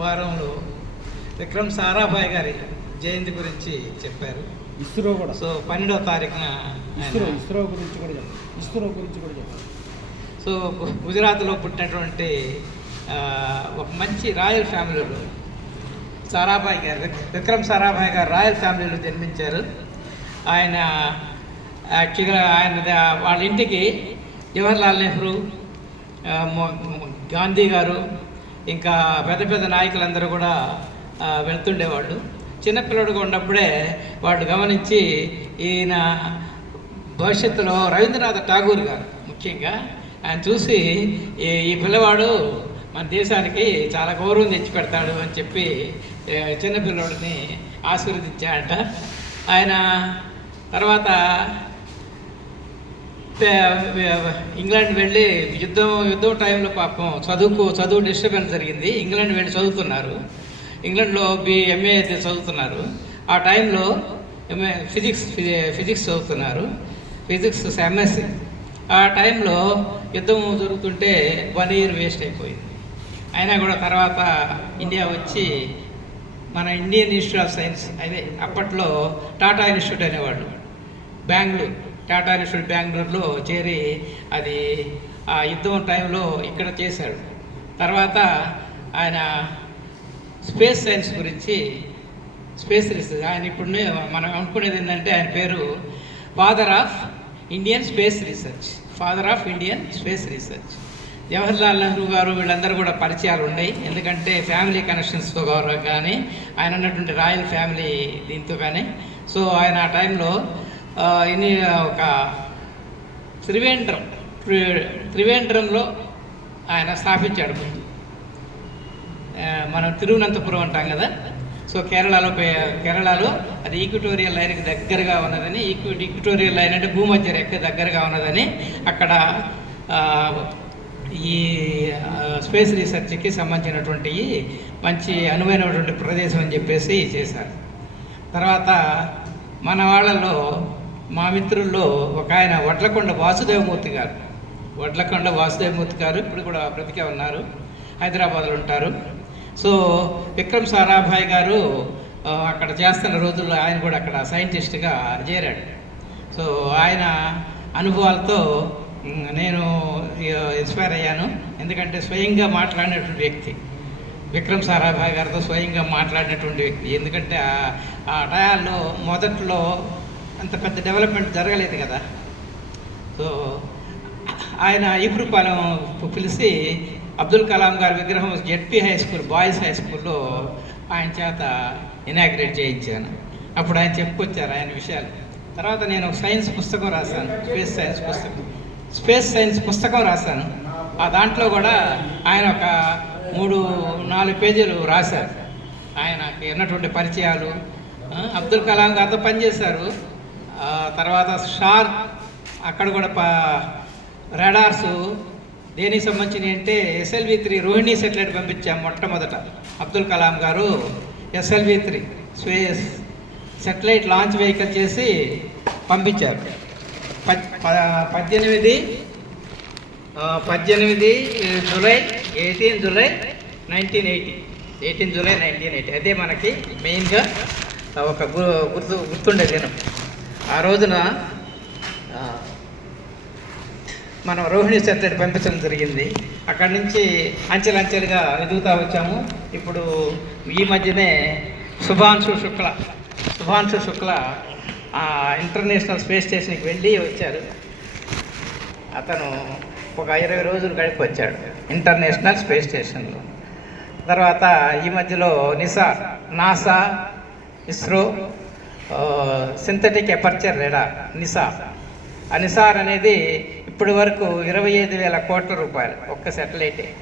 వారంలో విక్రమ్ సారాభాయ్ గారి జయంతి గురించి చెప్పారు. ఇస్రో కూడా. సో పన్నెండవ తారీఖున ఇస్రో ఇస్రో గురించి కూడా ఇస్రో గురించి కూడా చెప్పండి సో గుజరాత్లో పుట్టినటువంటి ఒక మంచి రాయల్ ఫ్యామిలీలో సారాభాయ్ గారు విక్- విక్రమ్ సారాభాయ్ గారు రాయల్ ఫ్యామిలీలో జన్మించారు. ఆయన యాక్చువల్గా ఆయన వాళ్ళ ఇంటికి జవహర్లాల్ నెహ్రూ గాంధీ గారు ఇంకా పెద్ద పెద్ద నాయకులందరూ కూడా వెళ్తుండేవాళ్ళు. చిన్నపిల్లడుగా ఉన్నప్పుడే వాళ్ళు గమనించి ఈయన భవిష్యత్తులో రవీంద్రనాథ్ ఠాగూర్ గారు ముఖ్యంగా ఆయన చూసి ఈ ఈ పిల్లవాడు మన దేశానికి చాలా గౌరవం తెచ్చి పెడతాడు అని చెప్పి చిన్నపిల్లోడిని ఆశీర్వదించాడట. ఆయన తర్వాత ఇంగ్లాండ్ వెళ్ళి యుద్ధం యుద్ధం టైంలో పాపం చదువుకు చదువు డిస్టర్బెన్స్ జరిగింది. ఇంగ్లాండ్ వెళ్ళి చదువుతున్నారు. ఇంగ్లాండ్లో బి ఎంఏ అయితే చదువుతున్నారు. ఆ టైంలో ఎంఏ ఫిజిక్స్ ఫిజిక్స్ చదువుతున్నారు. ఫిజిక్స్ ఎంఎస్సి ఆ టైంలో యుద్ధం జరుగుతుంటే వన్ ఇయర్ వేస్ట్ అయిపోయింది. అయినా కూడా తర్వాత ఇండియా వచ్చి మన ఇండియన్ ఇన్స్టిట్యూట్ ఆఫ్ సైన్స్ అదే అప్పట్లో టాటా ఇన్స్టిట్యూట్ అనేవాళ్ళు బెంగళూరు టాటా ఇన్స్టిట్యూట్ బెంగళూరులో చేరి అది ఆ యుద్ధం టైంలో ఇక్కడ చేశాడు. తర్వాత ఆయన స్పేస్ సైన్స్ గురించి స్పేస్ రీసెర్చ్ ఆయన ఇప్పుడు మనం అనుకునేది ఏంటంటే ఆయన పేరు father of Indian space research father of Indian space research. Jawaharlal Nehru గారు వీళ్ళందరూ కూడా పరిచయాలు ఉన్నాయి. ఎందుకంటే ఫ్యామిలీ కనెక్షన్స్తో కానీ ఆయన ఉన్నటువంటి రాయల్ ఫ్యామిలీ దీంతో కానీ సో ఆయన ఆ టైంలో ఇన్ని ఒక త్రివేంద్రం త్రివేంద్రంలో ఆయన స్థాపించాడు ముందు. మనం తిరువనంతపురం అంటాం కదా. సో కేరళలో కేరళలో అది ఈక్విటోరియల్ లైన్కి దగ్గరగా ఉన్నదని ఈక్వి ఈక్విటోరియల్ లైన్ అంటే భూమధ్య రేఖ దగ్గరగా ఉన్నదని అక్కడ ఈ స్పేస్ రీసెర్చ్కి సంబంధించినటువంటి మంచి అనువైనటువంటి ప్రదేశం అని చెప్పేసి చేశారు. తర్వాత మన వాళ్ళలో మా మిత్రుల్లో ఒక ఆయన వడ్లకొండ వాసుదేవమూర్తి గారు. వడ్లకొండ వాసుదేవమూర్తి గారు ఇప్పుడు కూడా బ్రతికే ఉన్నారు. హైదరాబాద్లో ఉంటారు. సో విక్రమ్ సారాభాయ్ గారు అక్కడ చేస్తున్న రోజుల్లో ఆయన కూడా అక్కడ సైంటిస్ట్గా చేరాడు. సో ఆయన అనుభవాలతో నేను ఇన్స్పైర్ అయ్యాను. ఎందుకంటే స్వయంగా మాట్లాడినటువంటి వ్యక్తి. విక్రమ్ సారాభాయ్ గారితో స్వయంగా మాట్లాడినటువంటి వ్యక్తి. ఎందుకంటే ఆ- ఆ టయాల్లో మొదట్లో అంత పెద్ద డెవలప్మెంట్ జరగలేదు కదా. సో ఆయన ఈపురుపాలెం పిలిచి అబ్దుల్ కలాం గారి విగ్రహం ZP high school boys high స్కూల్లో ఆయన చేత ఇనాగ్రేట్ చేయించాను. అప్పుడు ఆయన చెప్పుకొచ్చారు ఆయన విషయాలు. తర్వాత నేను ఒక సైన్స్ పుస్తకం రాశాను స్పేస్ సైన్స్ పుస్తకం. స్పేస్ సైన్స్ పుస్తకం రాశాను. ఆ దాంట్లో కూడా ఆయన ఒక మూడు నాలుగు పేజీలు రాశారు. ఆయనకి ఉన్నటువంటి పరిచయాలు. అబ్దుల్ కలాం గారితో పనిచేశారు. తర్వాత షార్ అక్కడ కూడా ప రాడార్స్ దేనికి సంబంధించినవి అంటే ఎస్ఎల్వి త్రీ రోహిణి సెటిలైట్ పంపించాం మొట్టమొదట. అబ్దుల్ కలాం గారు ఎస్ఎల్వి త్రీ స్వేస్ సెటిలైట్ లాంచ్ వెహికల్ చేసి పంపించారు. ప- పద్దెనిమిది పద్దెనిమిది July eighteen July nineteen eighty. Eighteen July nineteen eighty. అదే మనకి మెయిన్గా ఒక గు- గుర్తు గుర్తుండే దినం. ఆ రోజున మనం రోహిణి సెంటర్ పంపించడం జరిగింది. అక్కడి నుంచి అంచెలంచెలుగా ఎదుగుతూ వచ్చాము. ఇప్పుడు ఈ మధ్యనే శుభాంశు శుక్ల శుభాంశు శుక్ల ఆ, ఇంటర్నేషనల్ స్పేస్ స్టేషన్కి వెళ్ళి వచ్చారు. అతను ఒక ఇరవై రోజులు గడిపి వచ్చాడు ఇంటర్నేషనల్ స్పేస్ స్టేషన్లో. తర్వాత ఈ మధ్యలో Nisa NASA ISRO synthetic aperture radar NISAR ఆ నిసార్ అనేది ఇప్పటి వరకు ఇరవై ఐదు వేల కోట్ల రూపాయలు ఒక్క సెటిలైటే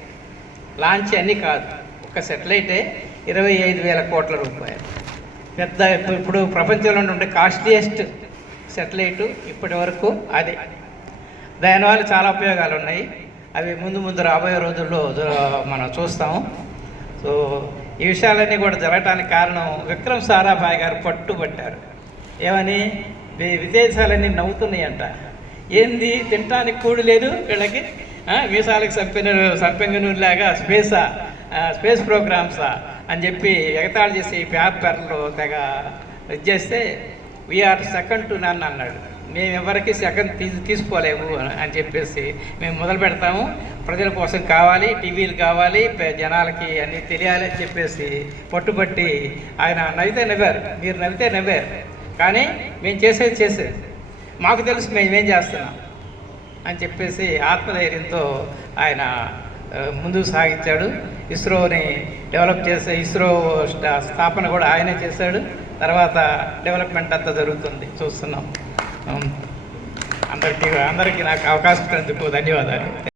లాంచ్ అన్ని కాదు ఒక్క సెటిలైటే ఇరవై ఐదు వేల కోట్ల రూపాయలు. పెద్ద ఇప్పుడు- ప్రపంచంలో ఉండే కాస్ట్లీయెస్ట్ సెటిలైటు ఇప్పటి వరకు అది. దానివల్ల చాలా ఉపయోగాలు ఉన్నాయి అవి ముందు ముందు రాబోయే రోజుల్లో మనం చూస్తాము. సో ఈ విషయాలన్నీ కూడా జరగటానికి కారణం విక్రమ్ సారాభాయ్ గారు పట్టుబట్టారు. ఏమని? విదేశాలన్నీ నవ్వుతున్నాయంట. ఏంది? తినటానికి కూడు లేదు వీళ్ళకి? మీసాలకు సంపెన సంపెంగనూరులాగా స్పేసా స్పేస్ ప్రోగ్రామ్సా అని చెప్పి ఎగతాళి చేసి పేపర్లు తెగ ఇది చేస్తే వీఆర్ సెకండ్ టు నన్ను అన్నాడు. మేము ఎవరికి సెకండ్ తీసు తీసుకోలేము అని చెప్పేసి మేము మొదలు పెడతాము. ప్రజల కోసం కావాలి టీవీలు కావాలి జనాలకి అన్నీ తెలియాలి అని చెప్పేసి పట్టుబట్టి ఆయన నవ్వితే నవ్వారు. మీరు నవ్వితే నవ్వారు. కానీ మేము చేసేది చేసేది. మాకు తెలుసు మేము ఏం చేస్తున్నాం అని చెప్పేసి ఆత్మధైర్యంతో ఆయన ముందుకు సాగించాడు. ఇస్రోని డెవలప్ చేసే ఇస్రో స్థాపన కూడా ఆయనే చేశాడు. తర్వాత డెవలప్మెంట్ అంతా జరుగుతుంది. చూస్తున్నాం. అందరికీ అందరికీ నాకు అవకాశం ఇచ్చినందుకు ధన్యవాదాలు.